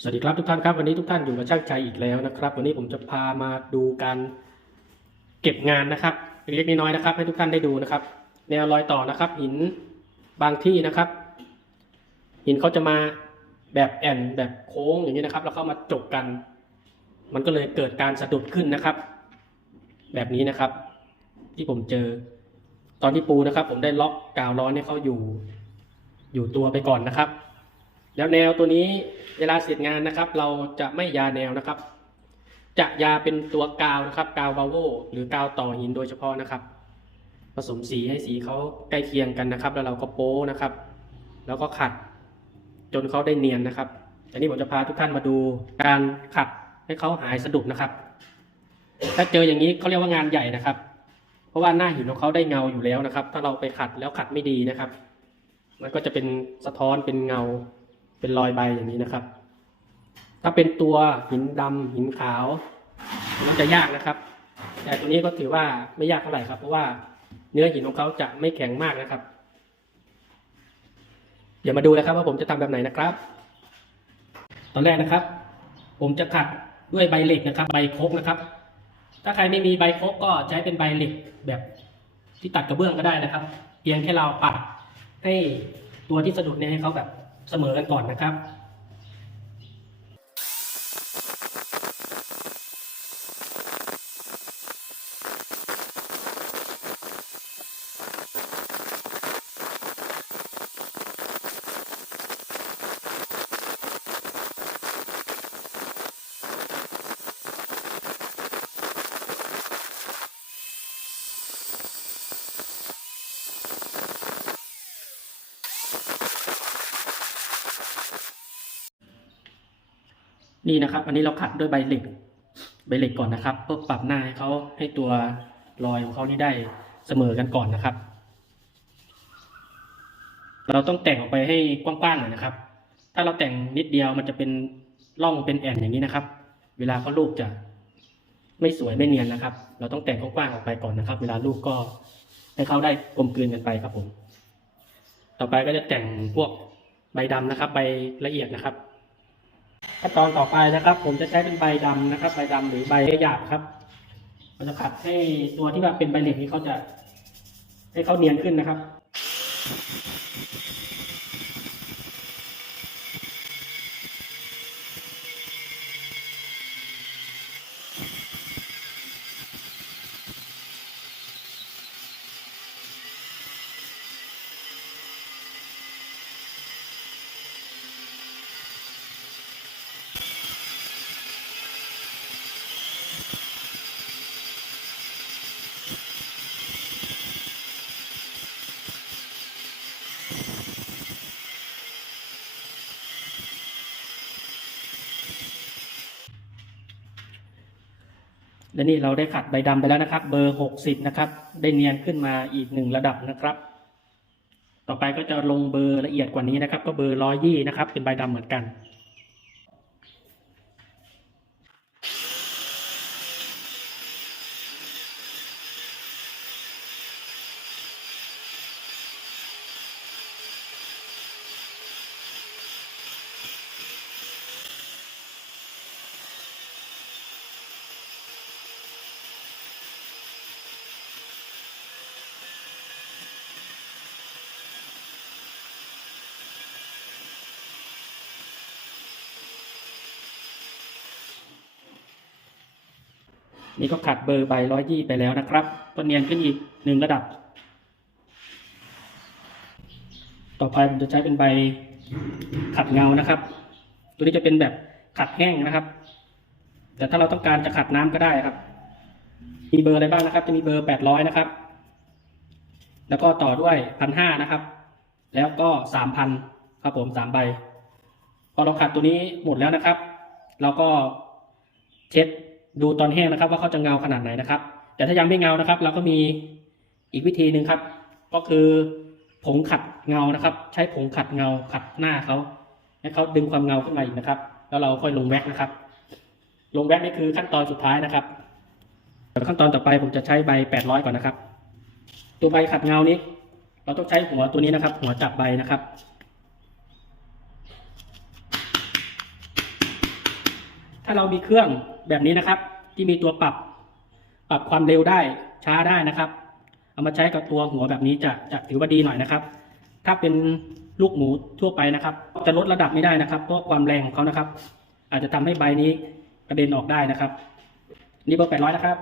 สวัสดีครับทุกท่านครับวันนี้ทุกท่านอยู่กับช่างใจอีกแล้วนะครับ วันนี้ผมจะพามาดูการเก็บงานนะครับเล็กน้อยนะครับ ให้ทุกท่านได้ดูนะครับ แนวรอยต่อนะครับ หินบางที่นะครับ หินเขาจะมาแบบแอนแบบโค้งอย่างนี้นะครับ แล้วเข้ามาจบกัน มันก็เลยเกิดการสะดุดขึ้นนะครับ แบบนี้นะครับ ที่ผมเจอ ตอนที่ปูนะครับ ผมได้ล็อกกาวร้อนให้เขาอยู่ อยู่ตัวไปก่อนนะครับ แล้วแนวตัวนี้เวลาเสร็จงานนะครับ เราจะไม่ยาแนวนะครับ จะยาเป็นตัวกาวนะครับกาววาโวหรือกาวต่อหินโดยเฉพาะนะครับ ผสมสีให้สีเขาใกล้เคียงกันนะครับ แล้วเราก็โป้นะครับ แล้วก็ขัด จนเขาได้เนียนนะครับอันนี้ผมจะพาทุกท่านมาดูการขัดให้เขาหายสะดุดนะครับ ถ้าเจออย่างนี้เขาเรียกว่างานใหญ่นะครับ เพราะว่าหน้าหินของเขาได้เงาอยู่แล้วนะครับ ถ้าเราไปขัดแล้วขัดไม่ดีนะครับ มันก็จะเป็นสะท้อนเป็นเงา เป็นรอยใบอย่างนี้นะครับ ถ้าเป็นตัวหินดำหินขาวมันจะยากนะครับ แต่ตัวนี้ก็ถือว่าไม่ยากเท่าไหร่ครับ เพราะว่าเนื้อหินของเขาจะไม่แข็งมากนะครับ เดี๋ยวมาดูนะครับ ว่าผมจะทำแบบไหนนะครับ ตอนแรกนะครับ ผมจะขัดด้วยใบเหล็กนะครับ ใบโคกนะครับ ถ้าใครไม่มีใบโคกก็ใช้เป็นใบเหล็กแบบที่ตัดกระเบื้องก็ได้นะครับ เพียงแค่เราปัดให้ตัวที่สะดุดเนี่ยให้เขาแบบ เสมอกันก่อนนะครับ นี่นะครับ อันนี้เราขัดด้วยใบเหล็ก ใบเหล็กก่อนนะครับเพื่อปรับหน้าให้เขาให้ตัวรอยของเขานี่ได้เสมอกันก่อนนะครับ เราต้องแต่งออกไปให้กว้างๆหน่อยนะครับ ถ้าเราแต่งนิดเดียวมันจะเป็นร่องเป็นแอ่นอย่างนี้นะครับ เวลาเขาลูกจะไม่สวยไม่เนียนนะครับ เราต้องแต่งกว้างๆออกไปก่อนนะครับ เวลาลูกก็ให้เขาได้กลมกลืนกันไปครับผม ต่อไปก็จะแต่งพวกใบดำนะครับ ใบละเอียดนะครับ ขั้นตอนต่อไปนะครับ ผมจะใช้เป็นใบดำนะครับ ใบดำหรือใบหยาบครับเราจะขัดให้ตัวที่ว่าเป็นใบเหล็กนี้เขาจะ ให้เขาเนียนขึ้นนะครับ และนี่เราได้ขัดใบดำไปแล้วนะครับ เบอร์หกสิบนะครับ ได้เนียนขึ้นมาอีกหนึ่งระดับนะครับ ต่อไปก็จะลงเบอร์ละเอียดกว่านี้นะครับ ก็เบอร์ร้อยยี่นะครับ เป็นใบดำเหมือนกัน นี่ก็ขัดเบอร์ใบร้อยยี่ไปแล้วนะครับ ก็เนียนขึ้นอีกหนึ่งระดับ ต่อไปผมจะใช้เป็นใบขัดเงานะครับ ตัวนี้จะเป็นแบบขัดแห้งนะครับ แต่ถ้าเราต้องการจะขัดน้ำก็ได้ครับ มีเบอร์อะไรบ้างนะครับ จะมีเบอร์แปดร้อยนะครับ แล้วก็ต่อด้วยพันห้านะครับ แล้วก็สามพันครับผมสามใบ พอเราขัดตัวนี้หมดแล้วนะครับ เราก็เช็ด ดูตอนแห้งนะครับ ว่าเขาจะเงาขนาดไหนนะครับ แต่ถ้ายังไม่เงานะครับ เราก็มีอีกวิธีหนึ่งครับ ก็คือผงขัดเงานะครับ ใช้ผงขัดเงาขัดหน้าเขาให้เขาดึงความเงาขึ้นมาอีกนะครับ แล้วเราค่อยลงแว็กนะครับ ลงแว็กนี่คือขั้นตอนสุดท้ายนะครับขั้นตอนต่อไปผมจะใช้ใบแปดร้อยก่อนนะครับ ตัวใบขัดเงานี้ เราต้องใช้หัวตัวนี้นะครับ หัวจับใบนะครับ ถ้าเรามีเครื่องแบบนี้นะครับ ที่มีตัวปรับปรับความเร็วได้ช้าได้นะครับ เอามาใช้กับตัวหัวแบบนี้จะจะถือว่าดีหน่อยนะครับ ถ้าเป็นลูกหมูทั่วไปนะครับ จะลดระดับไม่ได้นะครับ เพราะความแรงของเขานะครับ อาจจะทำให้ใบนี้กระเด็นออกได้นะครับ นี่เบอร์แปดร้อยนะครับ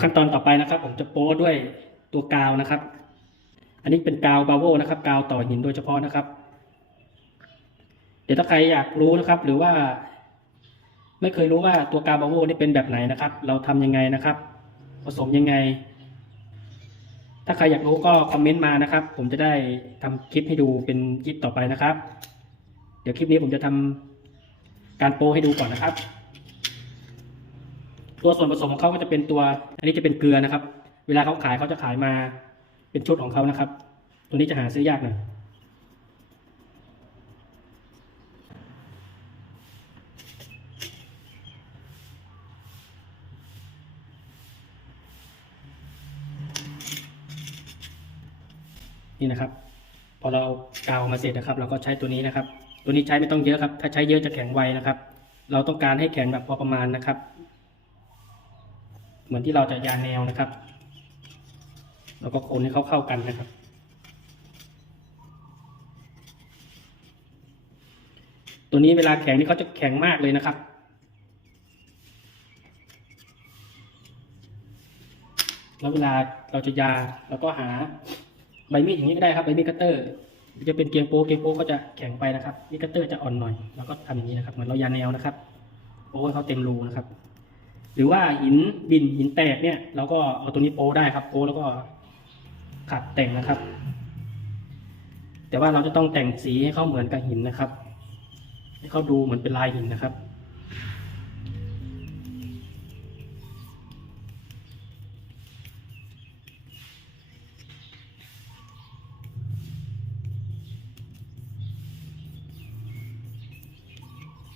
ขั้นตอนต่อไปนะครับ ผมจะโป้ด้วยตัวกาวนะครับ อันนี้เป็นกาวบาโวนะครับ กาวต่อหินโดยเฉพาะนะครับ เดี๋ยวถ้าใครอยากรู้นะครับ หรือว่า ไม่เคยรู้ว่าตัวกาวบาโวนี่เป็นแบบไหนนะครับ เราทำยังไงนะครับ ผสมยังไง ถ้าใครอยากรู้ก็คอมเมนต์มานะครับ ผมจะได้ทำคลิปให้ดูเป็นคลิปต่อไปนะครับ เดี๋ยวคลิปนี้ผมจะทำการโป้ให้ดูก่อนนะครับ ตัวส่วนผสมของเขาก็จะเป็นตัว อันนี้จะเป็นเกลือนะครับ เวลาเขาขายเขาจะขายมาเป็นชุดของเขานะครับ ตัวนี้จะหาซื้อยากหน่อยนี่นะครับ พอเราเอากาวมาเสร็จนะครับ เราก็ใช้ตัวนี้นะครับ ตัวนี้ใช้ไม่ต้องเยอะครับ ถ้าใช้เยอะจะแข็งไวนะครับ เราต้องการให้แข็งแบบพอประมาณนะครับ เหมือนที่เราจะยาแนวนะครับ แล้วก็คนให้เขาเข้ากันนะครับ ตัวนี้เวลาแข็งนี่เขาจะแข็งมากเลยนะครับแล้วเวลาเราจะยาเราก็หาใบมีดอย่างนี้ก็ได้ครับใบมีดคัตเตอร์ จะเป็นเกียงโป๊เกียงโป๊ก็จะแข็งไปนะครับมีดคัตเตอร์จะอ่อนหน่อยเราก็ทำอย่างนี้นะครับ เหมือนเรายาแนวนะครับโป๊ให้เขาเต็มรูนะครับ หรือว่าหินบินหินแตกเนี่ยเราก็เอาตัวนี้โป้ได้ครับโป้แล้วก็ขัดแต่งนะครับ แต่ว่าเราจะต้องแต่งสีให้เขาเหมือนกับหินนะครับ ให้เขาดูเหมือนเป็นลายหินนะครับ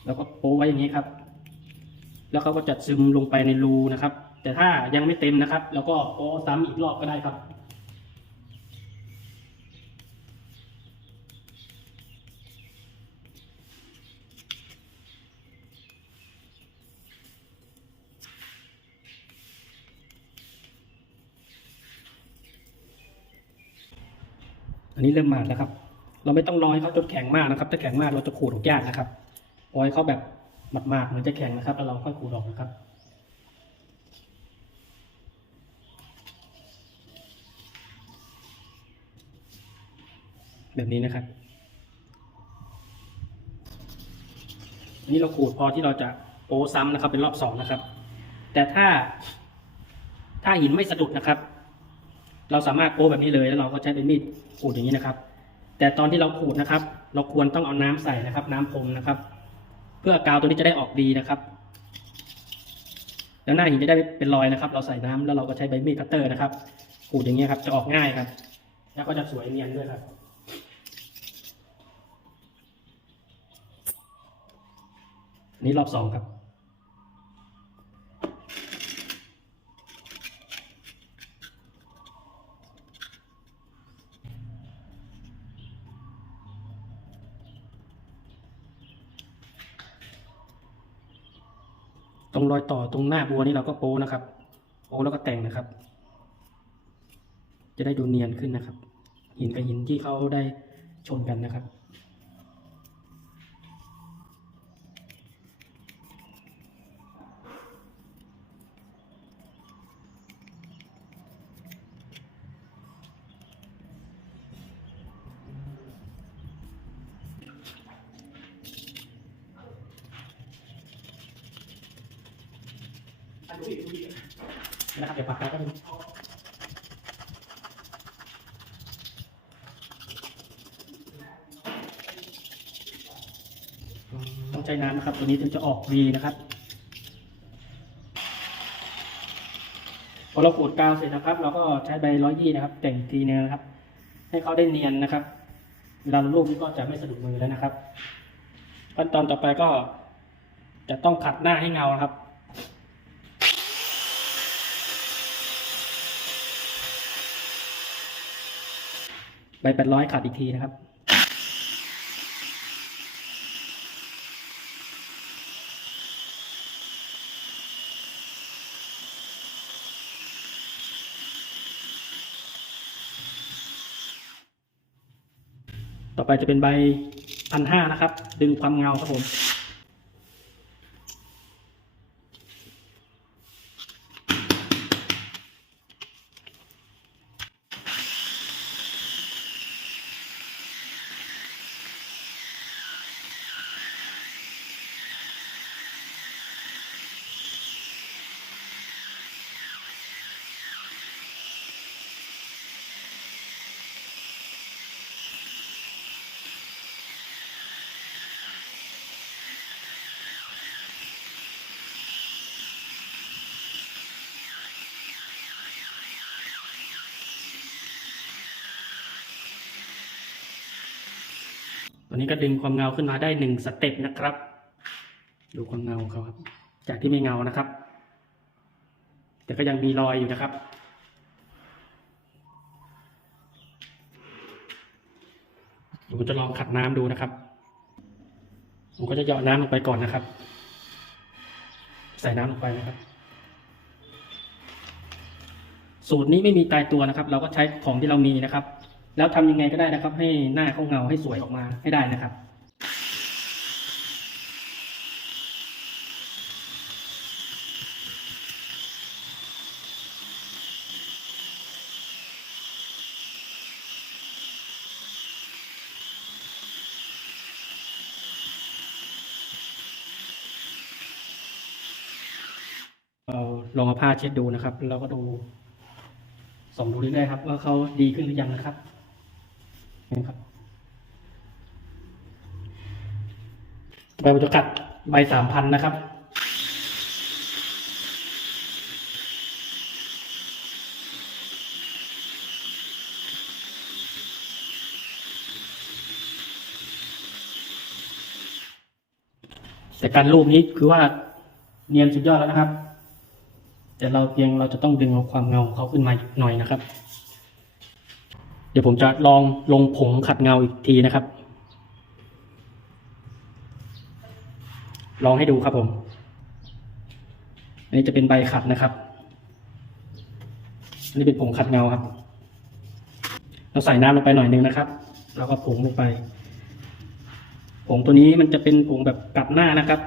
แล้วก็โป้ไว้อย่างนี้ครับ แล้วเขาก็จะซึมลงไปในรูนะครับ แต่ถ้ายังไม่เต็มนะครับ แล้วก็โป้ซ้ำอีกรอบก็ได้ครับ อันนี้เริ่มมาดแล้วครับ เราไม่ต้องรอให้เขาจนแข็งมากนะครับ ถ้าแข็งมากเราจะขูดออกยากนะครับรอให้เขาแบบ มาดๆเหมือนจะแข็งนะครับ แล้วเราค่อยขูดออกนะครับแบบนี้นะครับอันนี้เราขูดพอที่เราจะโป้ซ้ำนะครับ เป็นรอบสองนะครับ แต่ถ้า ถ้าหินไม่สะดุดนะครับ เราสามารถโป้แบบนี้เลยแล้วเราก็ใช้เป็นมีดขูดอย่างนี้นะครับ แต่ตอนที่เราขูดนะครับ เราควรต้องเอาน้ำใส่นะครับ น้ำพรมนะครับ เพื่อกาวตัวนี้จะได้ออกดีนะครับ แล้วหน้าหินจะได้เป็นรอยนะครับ เราใส่น้ำแล้วเราก็ใช้ใบมีดคัตเตอร์นะครับขูดอย่างเงี้ยครับ จะออกง่ายครับ แล้วก็จะสวยเนียนด้วยครับนนี้รอบสองครับ ตรงรอยต่อตรงหน้าบัวนี่เราก็โป้นะครับโป้แล้วก็แต่งนะครับ จะได้ดูเนียนขึ้นนะครับ หินกับหินที่เขาได้ชนกันนะครับ นะครับเดี๋ยวปากกาก็เป็นต้องใจน้ำนะครับ ตัวนี้ถึจะออกดีนะครับพอเราขูดกาวเสร็จนะครับ เราก็ใช้ใบร้อยยี่นะครับ แต่งทีนึงนะครับ ให้เขาได้เนียนนะครับเวลาเราลูกนี้ก็จะไม่สะดุดมือแล้วนะครับขั้นตอนต่อไปก็จะต้องขัดหน้าให้เงานะครับ ใบแปดร้อยขาดอีกทีนะครับ ต่อไปจะเป็นใบพันห้านะครับ ดึงความเงาครับผม ตัวนี้ก็ดึงความเงาขึ้นมาได้หนึ่งสเต็ปนะครับ ดูความเงาของเขาครับ จากที่ไม่เงานะครับ แต่ก็ยังมีรอยอยู่นะครับผมจะลองขัดน้ำดูนะครับ ผมก็จะเหยาะน้ำลงไปก่อนนะครับ ใส่น้ำลงไปนะครับ สูตรนี้ไม่มีตายตัวนะครับ เราก็ใช้ของที่เรามีนะครับ แล้วทำยังไงก็ได้นะครับ ให้หน้าเขาเงาให้สวยออกมาให้ได้นะครับเราลองเอาผ้าเช็ดดูนะครับแล้วก็ดูส่องดูเรื่อยๆครับ ว่าเขาดีขึ้นหรือยังนะครับ นี่ครับใบผมจะกัดใบสามพันนะครับแต่การรูปนี้คือว่าเนียนสุดยอดแล้วนะครับ แต่เราเพียงเราจะต้องดึงเอาความเงาของเขาขึ้นมาหน่อยนะครับ เดี๋ยวผมจะลองลงผงขัดเงาอีกทีนะครับ ลองให้ดูครับผม อันนี้จะเป็นใบขัดนะครับ อันนี้เป็นผงขัดเงาครับ เราใส่น้ำลงไปหน่อยนึงนะครับ แล้วก็ผงลงไป ผงตัวนี้มันจะเป็นผงแบบกลับหน้านะครับ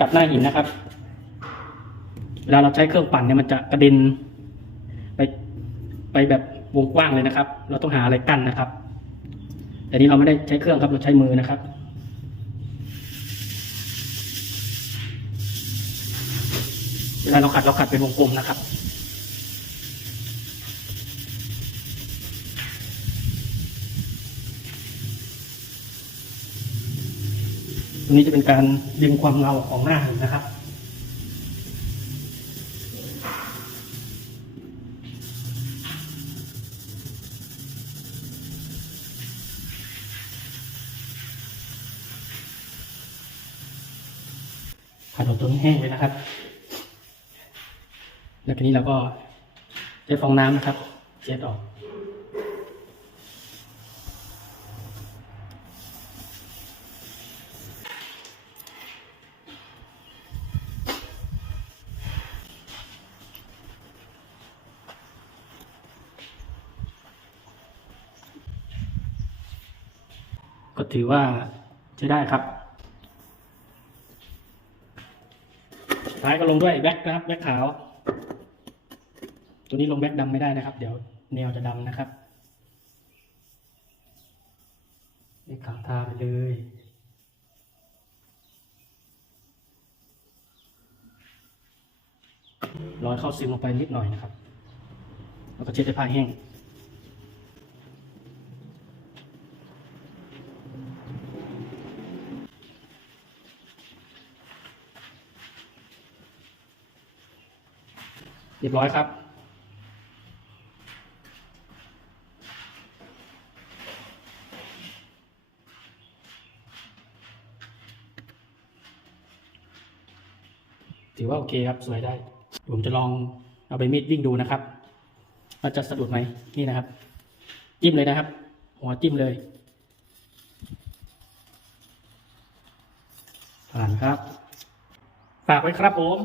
กลับหน้าหินนะครับ เวลาเราใช้เครื่องปั่นเนี่ยมันจะกระเด็น ไปไปแบบ วงกว้างเลยนะครับ เราต้องหาอะไรกั้นนะครับ แต่นี้เราไม่ได้ใช้เครื่องครับเราใช้มือนะครับเวลาเราขัดเราขัดเป็นวงกลมนะครับ ตรงนี้จะเป็นการดึงความเงาของหน้าหินนะครับ ขัดออกตัวนี้แห้งเลยนะครับ แล้วที นี้เราก็ใช้ฟองน้ำนะครับเช็ดออก ก็ถือว่าใช้ได้ครับท้ายก็ลงด้วยแบ็คนะครับแบ็คขาว ตัวนี้ลงแบ็คดำไม่ได้นะครับ เดี๋ยวแนวจะดำนะครับนี่ขังทาไปเลยร้อยเข้าซึมลงไปนิดหน่อยนะครับ แล้วก็เช็ดด้วยผ้าแห้งเรียบร้อยครับ ว่าโอเคครับ สวยได้ ผมจะลองเอาไปมีดวิ่งดูนะครับว่าจะสะดุดไหมนี่นะครับ จิ้มเลยนะครับ หัวจิ้มเลยผ่านครับ ฝากไว้ครับผม